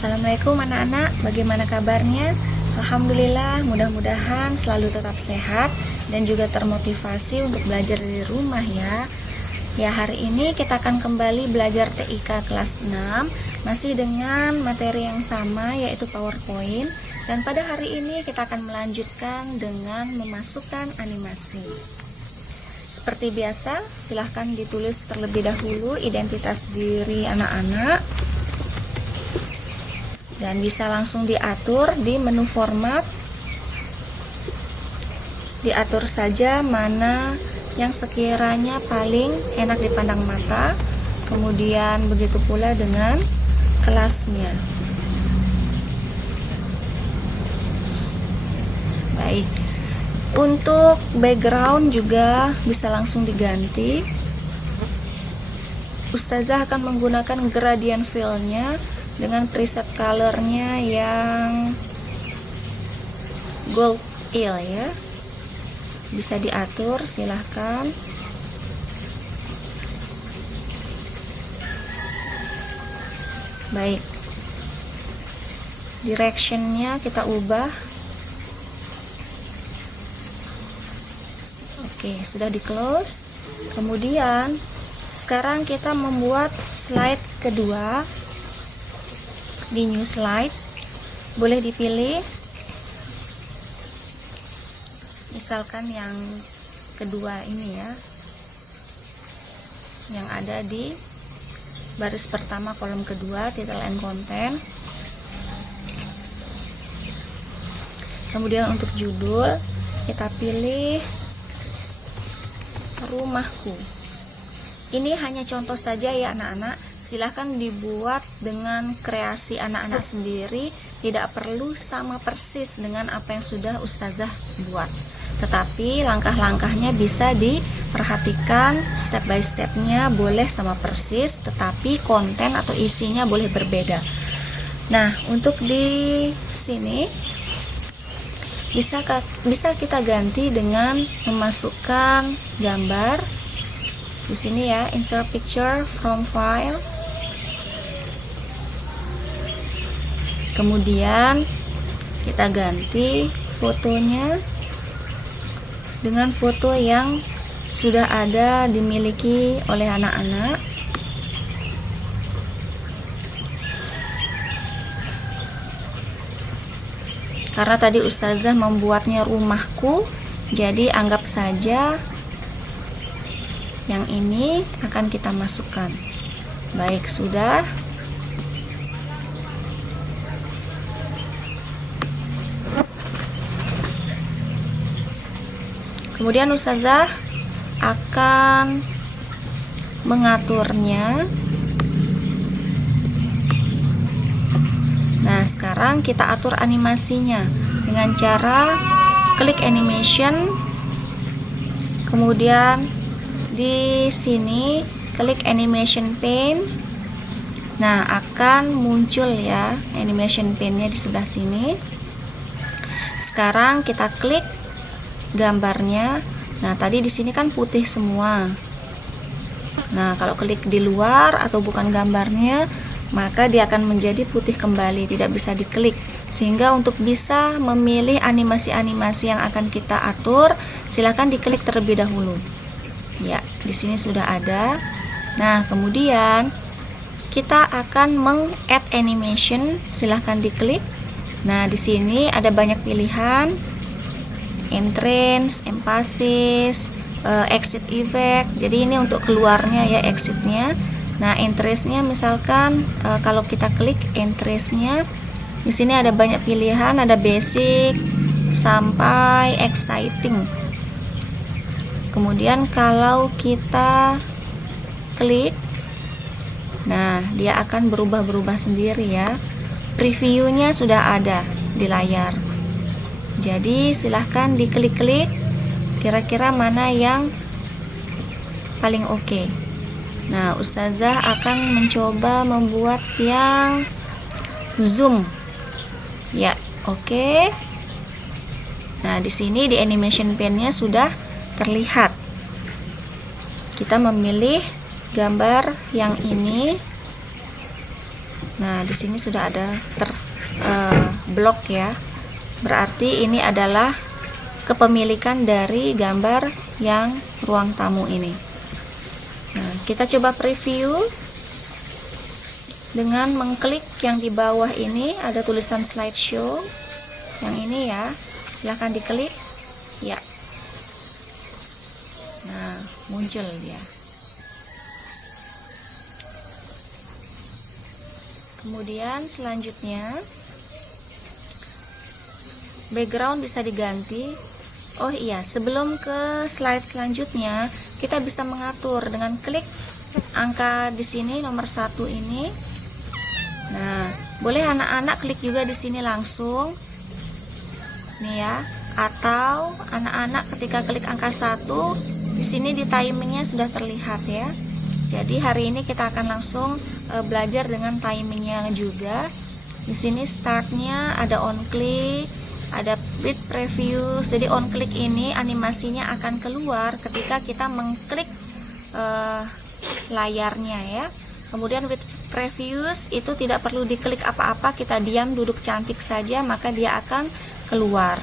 Assalamualaikum anak-anak, bagaimana kabarnya? Alhamdulillah, mudah-mudahan selalu tetap sehat dan juga termotivasi untuk belajar dari rumah ya. Ya, hari ini kita akan kembali belajar TIK kelas 6 masih dengan materi yang sama yaitu PowerPoint, dan pada hari ini kita akan melanjutkan dengan memasukkan animasi. Seperti biasa, silahkan ditulis terlebih dahulu identitas diri anak-anak dan bisa langsung diatur di menu format. Diatur saja mana yang sekiranya paling enak dipandang mata, kemudian begitu pula dengan kelasnya. Baik, untuk background juga bisa langsung diganti. Ustazah akan menggunakan gradient fill-nya dengan preset colornya yang gold teal ya. Bisa diatur, silahkan. Baik, directionnya kita ubah. Oke, sudah di close. Kemudian sekarang kita membuat slide kedua di new slide. Boleh dipilih misalkan yang kedua ini ya, yang ada di baris pertama kolom kedua, title and content. Kemudian untuk judul kita pilih rumahku. Ini hanya contoh saja ya anak-anak, silahkan dibuat dengan kreasi anak-anak sendiri, tidak perlu sama persis dengan apa yang sudah ustazah buat, tetapi langkah-langkahnya bisa diperhatikan, step by stepnya boleh sama persis, tetapi konten atau isinya boleh berbeda. Nah, untuk di sini bisa kita ganti dengan memasukkan gambar. Di sini ya, insert picture from file. Kemudian kita ganti fotonya dengan foto yang sudah ada dimiliki oleh anak-anak. Karena tadi ustazah membuatnya rumahku, jadi anggap saja yang ini akan kita masukkan. Baik, sudah. Kemudian ustazah akan mengaturnya. Nah, sekarang kita atur animasinya dengan cara klik animation, kemudian di sini klik animation pane. Nah, akan muncul ya animation pane-nya di sebelah sini. Sekarang kita klik gambarnya. Nah, tadi di sini kan putih semua. Nah, kalau klik di luar atau bukan gambarnya, maka dia akan menjadi putih kembali, tidak bisa diklik. Sehingga untuk bisa memilih animasi-animasi yang akan kita atur, silakan diklik terlebih dahulu. Ya, di sini sudah ada. Nah, kemudian kita akan meng-add animation, silahkan diklik. Nah, di sini ada banyak pilihan. Entrance, emphasis, exit effect. Jadi ini untuk keluarnya ya, exitnya. Nah, entrance-nya misalkan kalau kita klik entrance-nya, di sini ada banyak pilihan, ada basic sampai exciting. Kemudian kalau kita klik, nah dia akan berubah-berubah sendiri ya. Previewnya sudah ada di layar. Jadi silahkan diklik-klik kira-kira mana yang paling oke. Nah, ustazah akan mencoba membuat yang zoom. Ya, oke. Nah, di sini di animation pane-nya sudah terlihat. Kita memilih gambar yang ini. Nah, di sini sudah ada blok ya. Berarti ini adalah kepemilikan dari gambar yang ruang tamu ini. Nah, kita coba preview dengan mengklik yang di bawah ini, ada tulisan slideshow. Yang ini ya, silahkan diklik. Ya. Nah, muncul dia. Kemudian selanjutnya background bisa diganti. Oh iya, sebelum ke slide selanjutnya, kita bisa mengatur dengan klik angka di sini nomor 1 ini. Nah, boleh anak-anak klik juga di sini langsung. Nih ya, atau anak-anak ketika klik angka 1, di sini di timingnya sudah terlihat ya. Jadi hari ini kita akan langsung belajar dengan timingnya juga. Di sini startnya ada on click, ada with preview. Jadi on click ini animasinya akan keluar ketika kita mengklik layarnya ya. Kemudian with previews itu tidak perlu diklik apa-apa, kita diam duduk cantik saja maka dia akan keluar.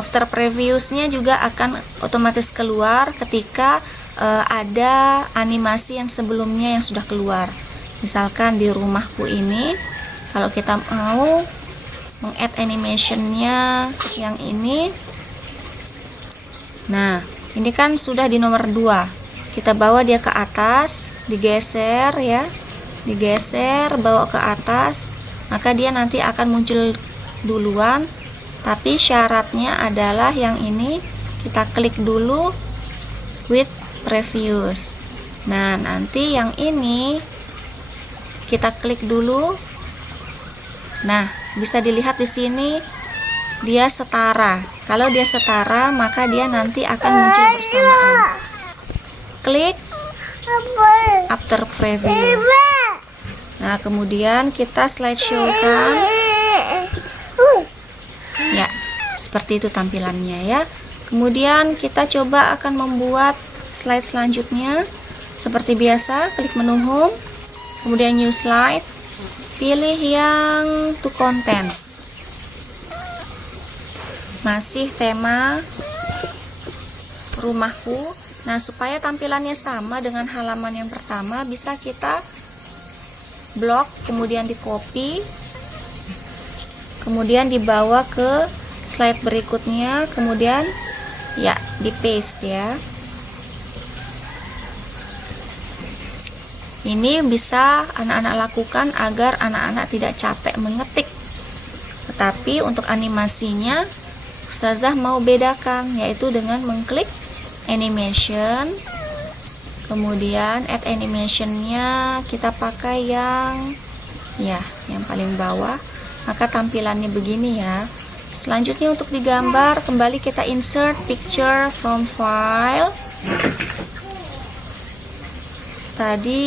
After previewsnya juga akan otomatis keluar ketika ada animasi yang sebelumnya yang sudah keluar. Misalkan di rumahku ini, kalau kita mau meng-add animationnya yang ini, nah ini kan sudah di nomor 2, kita bawa dia ke atas, digeser ya, digeser bawa ke atas, maka dia nanti akan muncul duluan. Tapi syaratnya adalah yang ini kita klik dulu with previews. Nah, nanti yang ini kita klik dulu. Nah, bisa dilihat di sini dia setara. Kalau dia setara, maka dia nanti akan muncul bersamaan. Klik after previews. Nah, kemudian kita slideshow kan. Ya, seperti itu tampilannya ya. Kemudian kita coba akan membuat slide selanjutnya. Seperti biasa, klik menu home, kemudian new slide, pilih yang to content. Masih tema rumahku. Nah, supaya tampilannya sama dengan halaman yang pertama, bisa kita blok, kemudian di copy, kemudian dibawa ke slide berikutnya, kemudian ya di paste ya. Ini bisa anak-anak lakukan agar anak-anak tidak capek mengetik. Tetapi untuk animasinya Ustazah mau bedakan, yaitu dengan mengklik animation, kemudian add animationnya kita pakai yang paling bawah, maka tampilannya begini ya. Selanjutnya untuk digambar, kembali kita insert picture from file. Tadi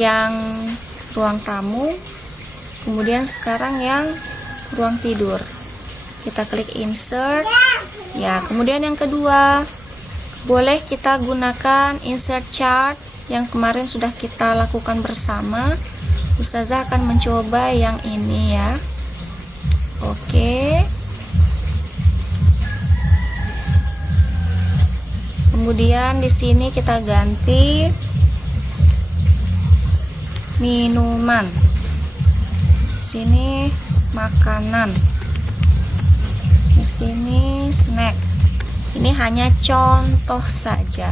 yang ruang tamu, kemudian sekarang yang ruang tidur. Kita klik insert ya. Kemudian yang kedua, boleh kita gunakan insert chart yang kemarin sudah kita lakukan bersama. Ustazah akan mencoba yang ini ya. Oke. Kemudian di sini kita ganti minuman. Sini makanan. Di sini snack. Ini hanya contoh saja.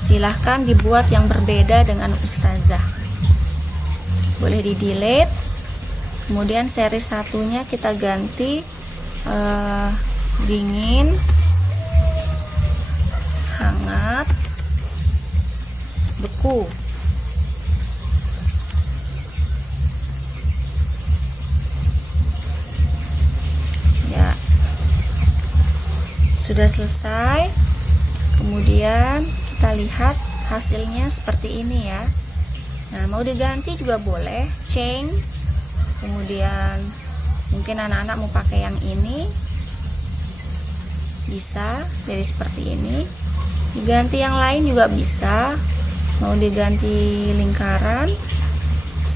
Silahkan dibuat yang berbeda dengan Ustazah. Boleh di delete. Kemudian seri satunya kita ganti dingin, hangat, beku. Ya, sudah selesai. Kemudian kita lihat hasilnya seperti ini ya. Nah, mau diganti juga boleh, change. Kemudian mungkin anak-anak mau pakai yang ini, bisa jadi seperti ini. Diganti yang lain juga bisa. Mau diganti lingkaran,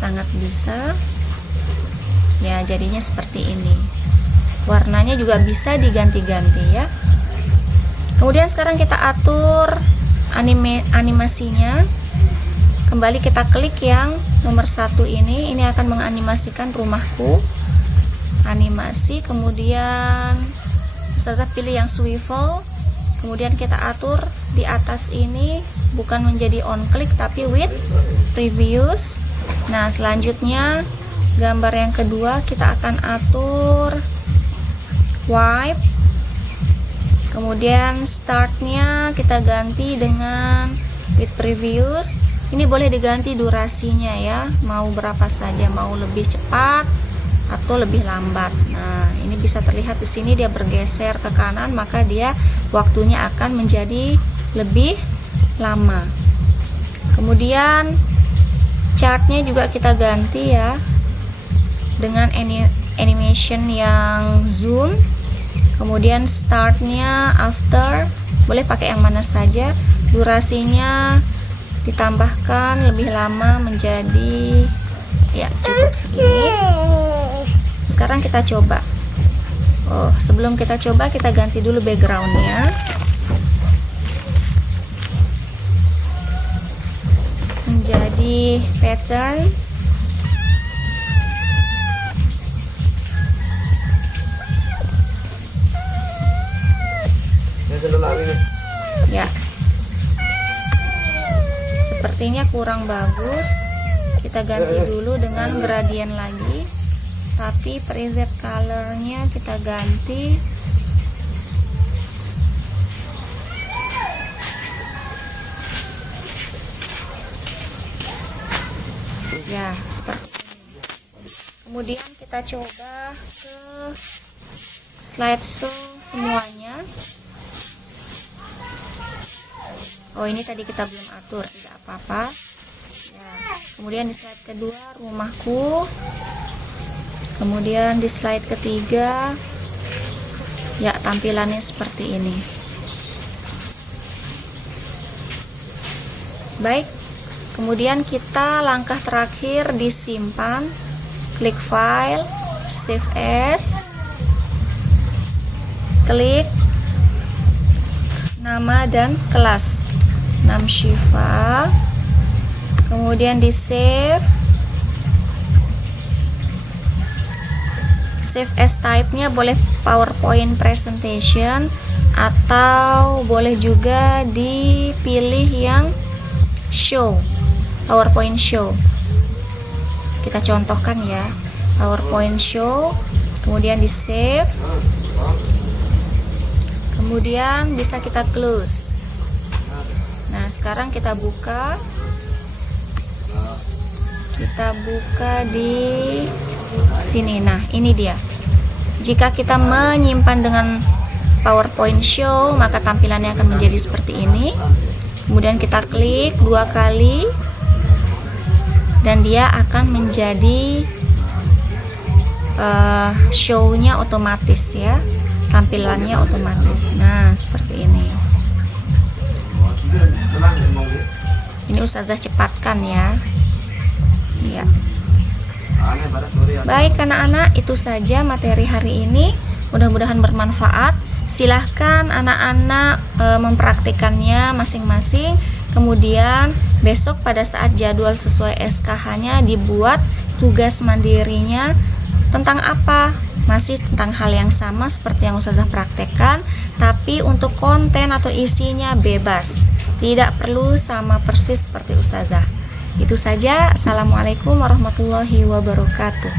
sangat bisa. Ya, jadinya seperti ini. Warnanya juga bisa diganti-ganti ya. Kemudian sekarang kita atur animasinya. Kembali kita klik yang nomor 1 ini. Ini akan menganimasikan rumahku. Animasi, kemudian Ustazah pilih yang swivel. Kemudian kita atur di atas ini bukan menjadi on click tapi with previous. Nah, selanjutnya gambar yang kedua kita akan atur wipe. Kemudian startnya kita ganti dengan with previous. Ini boleh diganti durasinya ya, mau berapa saja, mau lebih cepat atau lebih lambat. Nah, ini bisa terlihat di sini dia bergeser ke kanan, maka dia waktunya akan menjadi lebih lama. Kemudian chartnya juga kita ganti ya dengan animation yang zoom. Kemudian startnya after boleh pakai yang mana saja. Durasinya ditambahkan lebih lama menjadi ya cukup segini. Sekarang kita coba. Sebelum kita coba kita ganti dulu backgroundnya. Menjadi pattern. Ya, sepertinya kurang bagus. Kita ganti dulu dengan gradient lagi, tapi preset colornya kita ganti ya seperti ini. Kemudian kita coba ke slideshow semuanya. Ini tadi kita belum atur, tidak apa-apa ya. Kemudian di slide kedua rumahku, kemudian di slide ketiga ya tampilannya seperti ini. Baik, kemudian kita langkah terakhir disimpan, klik file, save as, klik nama dan kelas, Namshifa, kemudian di save as type-nya boleh PowerPoint presentation atau boleh juga dipilih yang show, PowerPoint show. Kita contohkan ya, PowerPoint show, kemudian di save, kemudian bisa kita close. Nah, sekarang kita buka di sini. Nah, ini dia. Jika kita menyimpan dengan PowerPoint show, maka tampilannya akan menjadi seperti ini. Kemudian kita klik 2 kali dan dia akan menjadi show-nya otomatis ya, tampilannya otomatis. Nah, seperti ini. Ini Ustazah cepatkan ya. Ya. Baik anak-anak, itu saja materi hari ini. Mudah-mudahan bermanfaat. Silahkan anak-anak mempraktikannya masing-masing. Kemudian besok pada saat jadwal sesuai SKH-nya dibuat tugas mandirinya tentang apa? Masih tentang hal yang sama seperti yang Ustazah praktekkan, tapi untuk konten atau isinya bebas. Tidak perlu sama persis seperti Ustazah. Itu saja. Assalamualaikum warahmatullahi wabarakatuh.